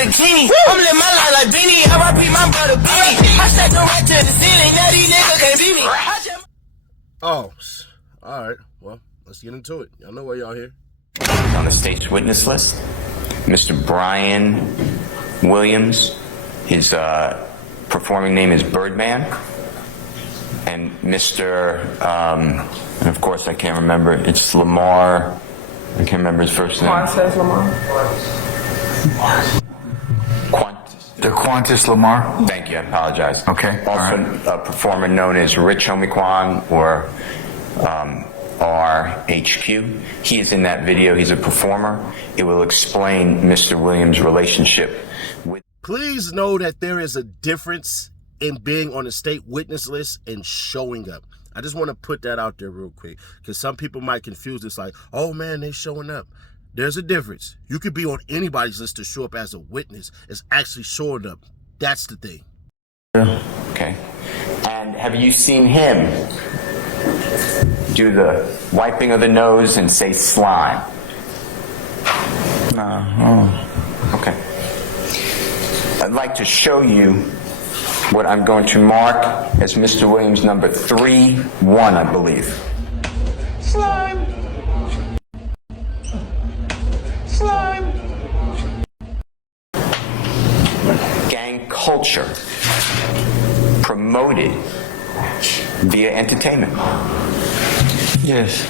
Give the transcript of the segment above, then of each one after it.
with a genie. I'm living my life like Beanie. R.I.P. my brother Beanie. I set the right to the ceiling. Now these niggas can't beat me. Oh, all right. Well, let's get into it. Y'all know why y'all here. On the state's witness list, Mr. Brian Williams. His performing name is Birdman. And Mr. And of course I can't remember. It's Lamar. I can't remember his first name. Quan says Lamar. The Quantis Lamar. Thank you. I apologize. Okay. Also, a performer known as Rich Homie Quan or RHQ. He is in that video. He's a performer. It will explain Mr. Williams' relationship with. Please know that there is a difference in being on the state witness list and showing up. I just want to put that out there real quick because some people might confuse this like, oh man, they showing up. There's a difference. You could be on anybody's list to show up as a witness. It's actually showing up. That's the thing. Okay. And have you seen him do the wiping of the nose and say slime? No. Okay. I'd like to show you what I'm going to mark as Mr. Williams number 3-1, I believe. Slime. Slime. Gang culture promoted via entertainment. Yes.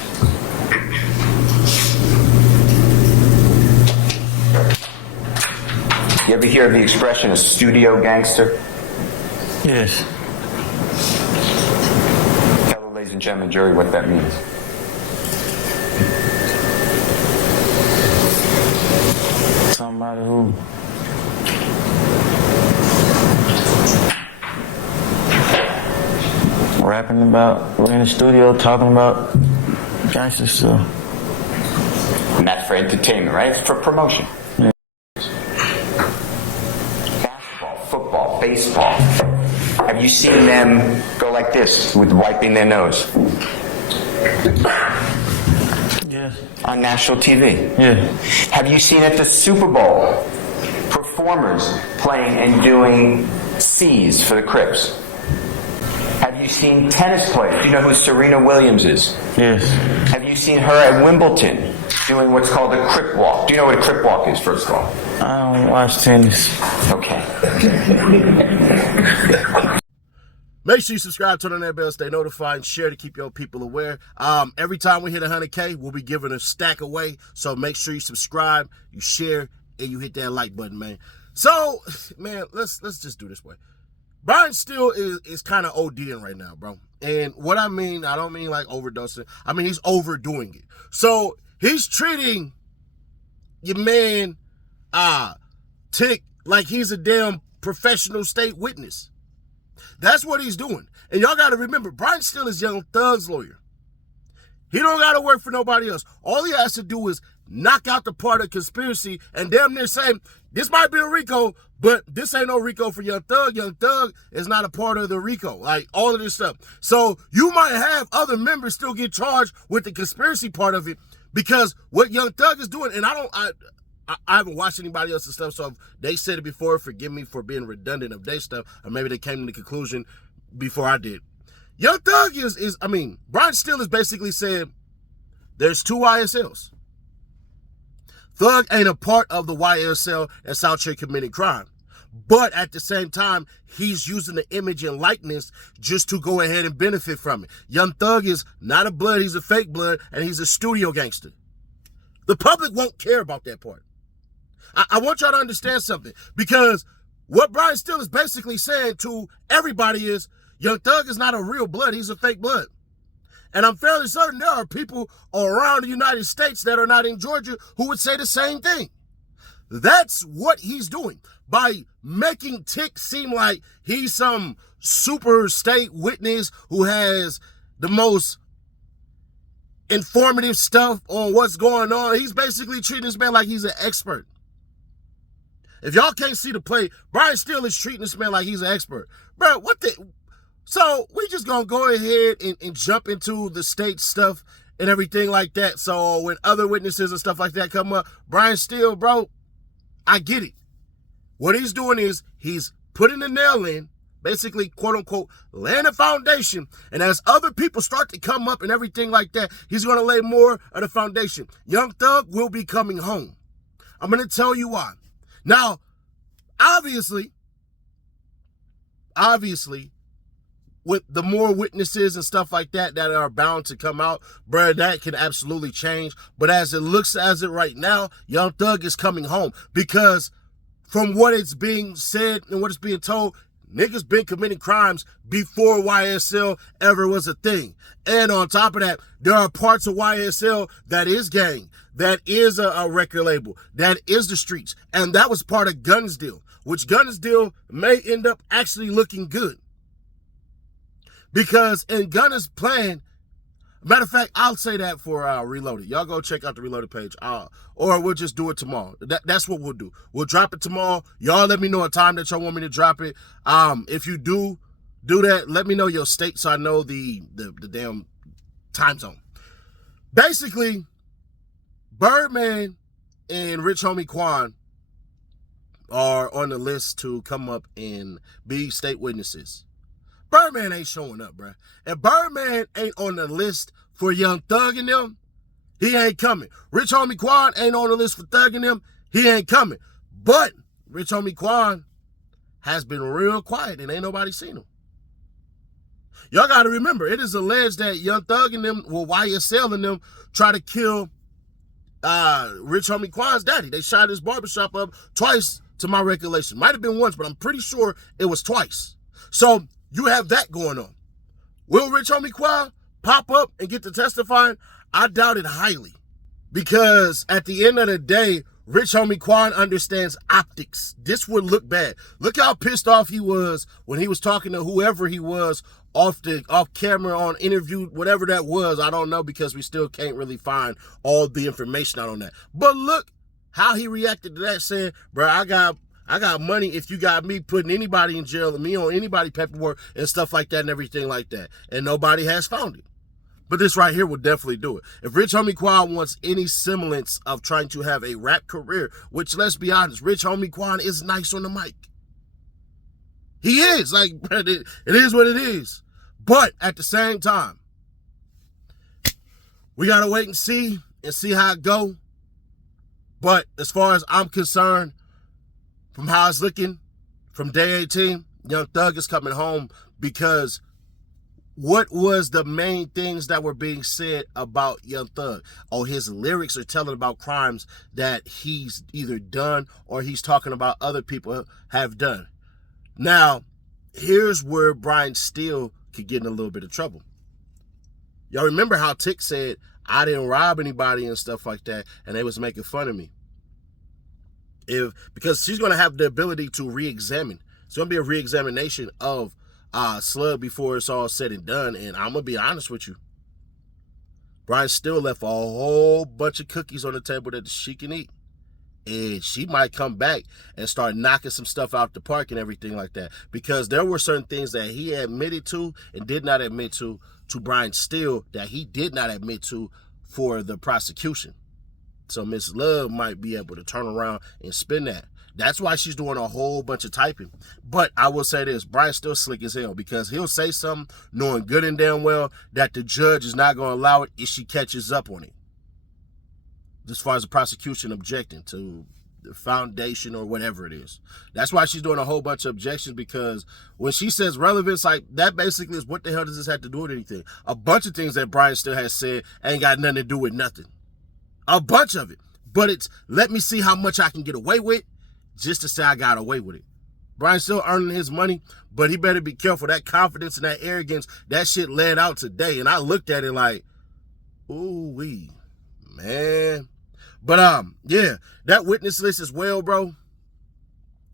You ever hear of the expression a studio gangster? Yes. Tell the ladies and gentlemen jury what that means. Somebody who rapping about, we're in the studio talking about gangster stuff. And that's for entertainment, right? It's for promotion. Yeah. Basketball, football, baseball. Have you seen them go like this with wiping their nose? Yes. On national TV? Yeah. Have you seen at the Super Bowl performers playing and doing C's for the Crips? Have you seen tennis players? Do you know who Serena Williams is? Yes. Have you seen her at Wimbledon doing what's called a Crip Walk? Do you know what a Crip Walk is, first of all? I don't watch tennis. Okay. Make sure you subscribe, turn on that bell, stay notified, and share to keep your people aware. Every time we hit 100K, we'll be giving a stack away. So make sure you subscribe, you share, and you hit that like button, man. So, man, let's just do this way. Brian Steele is kind of ODing right now, bro. And what I mean, I don't mean like overdosing. I mean, he's overdoing it. So he's treating your man, Tick, like he's a damn professional state witness. That's what he's doing. And y'all got to remember, Brian Steele is Young Thug's lawyer. He don't got to work for nobody else. All he has to do is knock out the part of conspiracy and damn near say, this might be a RICO, but this ain't no RICO for Young Thug. Young Thug is not a part of the RICO, like all of this stuff. So you might have other members still get charged with the conspiracy part of it because what Young Thug is doing, and I haven't watched anybody else's stuff, so if they said it before, forgive me for being redundant of their stuff, or maybe they came to the conclusion before I did. Young Thug Brian Steele is basically saying there's two YSLs. Thug ain't a part of the YSL that's out here committing crime. But at the same time, he's using the image and likeness just to go ahead and benefit from it. Young Thug is not a blood, he's a fake blood, and he's a studio gangster. The public won't care about that part. I want y'all to understand something, because what Brian Steele is basically saying to everybody is, Young Thug is not a real blood, he's a fake blood. And I'm fairly certain there are people around the United States that are not in Georgia who would say the same thing. That's what he's doing. By making Tick seem like he's some super state witness who has the most informative stuff on what's going on, he's basically treating this man like he's an expert. If y'all can't see the play, Brian Steele is treating this man like he's an expert. Bro, what the... So we just gonna go ahead and jump into the state stuff and everything like that. So when other witnesses and stuff like that come up, Brian Steele, bro, I get it. What he's doing is he's putting the nail in, basically, quote unquote, laying a foundation. And as other people start to come up and everything like that, he's going to lay more of the foundation. Young Thug will be coming home. I'm going to tell you why. Now, obviously, with the more witnesses and stuff like that that are bound to come out, bruh, that can absolutely change. But as it looks as it right now, Young Thug is coming home because from what it's being said and what it's being told, niggas been committing crimes before YSL ever was a thing. And on top of that, there are parts of YSL that is gang, that is a record label, that is the streets. And that was part of Gunna's deal, which Gunna's deal may end up actually looking good. Because in Gunna's plan, matter of fact, I'll say that for Reloaded. Y'all go check out the Reloaded page. Or we'll just do it tomorrow. That's what we'll do. We'll drop it tomorrow. Y'all let me know a time that y'all want me to drop it. If you do that, let me know your state so I know the damn time zone. Basically, Birdman and Rich Homie Quan are on the list to come up and be state witnesses. Birdman ain't showing up, bruh. If Birdman ain't on the list for Young Thug and them, he ain't coming. Rich Homie Quan ain't on the list for Thug and them, he ain't coming. But Rich Homie Quan has been real quiet and ain't nobody seen him. Y'all got to remember, it is alleged that Young Thug and them, well, YSL and them, try to kill Rich Homie Quan's daddy. They shot his barbershop up twice, to my recollection. Might have been once, but I'm pretty sure it was twice. So you have that going on. Will Rich Homie Quan pop up and get to testifying? I doubt it highly. Because at the end of the day, Rich Homie Quan understands optics. This would look bad. Look how pissed off he was when he was talking to whoever he was off camera on interview, whatever that was. I don't know because we still can't really find all the information out on that. But look how he reacted to that, saying, bro, I got money if you got me putting anybody in jail and me on anybody paperwork and stuff like that and everything like that. And nobody has found it. But this right here will definitely do it. If Rich Homie Quan wants any semblance of trying to have a rap career, which, let's be honest, Rich Homie Quan is nice on the mic. He is. Like, it is what it is. But at the same time, we got to wait and see how it go. But as far as I'm concerned, from how it's looking, from day 18, Young Thug is coming home because what was the main things that were being said about Young Thug? Oh, his lyrics are telling about crimes that he's either done or he's talking about other people have done. Now, here's where Brian Steele could get in a little bit of trouble. Y'all remember how Tick said, I didn't rob anybody and stuff like that, and they was making fun of me. Because she's going to have the ability to re-examine. It's going to be a re-examination of Slug before it's all said and done. And I'm going to be honest with you. Brian still left a whole bunch of cookies on the table that she can eat. And she might come back and start knocking some stuff out the park and everything like that. Because there were certain things that he admitted to and did not admit to Brian Steele that he did not admit to for the prosecution. So Miss Love might be able to turn around and spin that. That's why she's doing a whole bunch of typing. But I will say this, Brian's still slick as hell because he'll say something knowing good and damn well that the judge is not going to allow it if she catches up on it. As far as the prosecution objecting to the foundation or whatever it is. That's why she's doing a whole bunch of objections, because when she says relevance, like, that basically is what the hell does this have to do with anything? A bunch of things that Brian still has said ain't got nothing to do with nothing. A bunch of it. But it's, let me see how much I can get away with just to say I got away with it. Brian's still earning his money, but he better be careful. That confidence and that arrogance, that shit led out today. And I looked at it like, ooh-wee, man. But, yeah, that witness list as well, bro.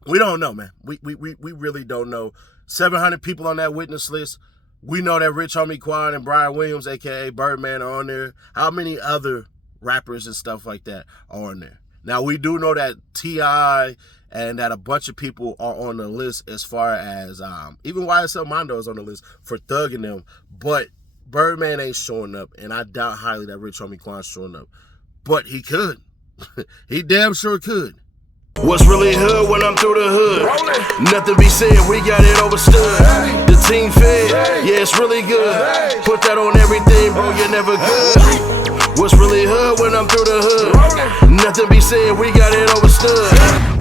We don't know, man. We really don't know. 700 people on that witness list. We know that Rich Homie Quan and Brian Williams, a.k.a. Birdman, are on there. How many other rappers and stuff like that are on there? Now, we do know that T.I. and that a bunch of people are on the list as far as, even YSL Mondo is on the list for Thug and them. But Birdman ain't showing up, and I doubt highly that Rich Homie Quan's showing up. But he could. He damn sure could. What's really hood when I'm through the hood? Nothing be said, we got it overstood. The team fed, yeah, it's really good. Put that on everything, bro, you're never good. What's really hood when I'm through the hood? Nothing be said, we got it overstood.